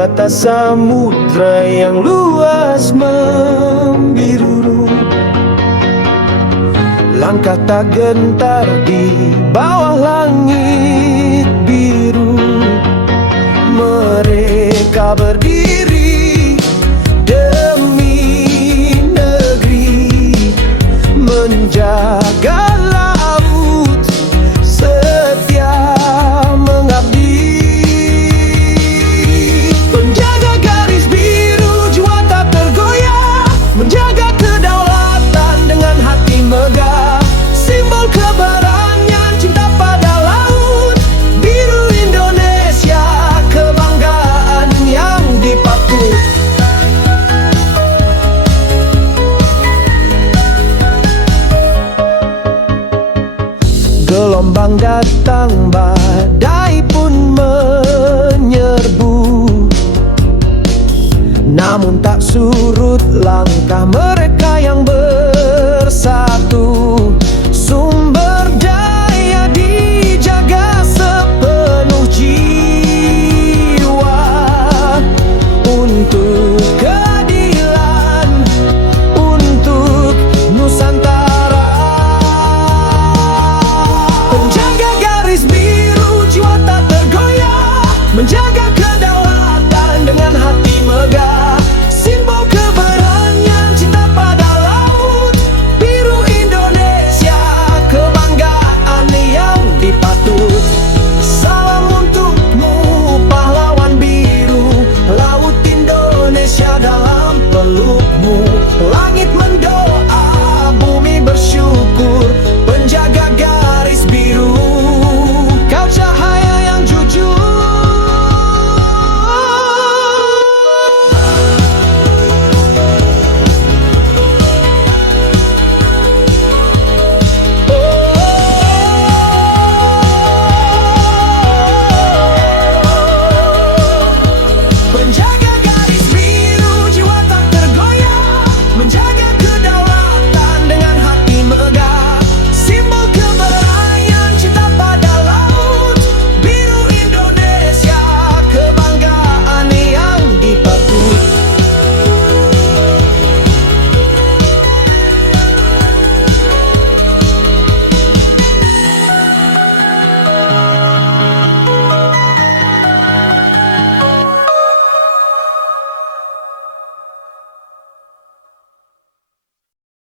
batas samudra yang luas membiru. Langkah tak gentar di bawah langit biru. Mereka berdiri demi negeri, menjaga laut, setia mengabdi. Penjaga garis biru, jiwa tak tergoyah, menjaga kedaulatan dengan hati megah. Simbol keberanian, cinta pada laut biru Indonesia, kebanggaan yang dipatut. Gelombang datang, badai pun menyerbu, namun tak surut langkah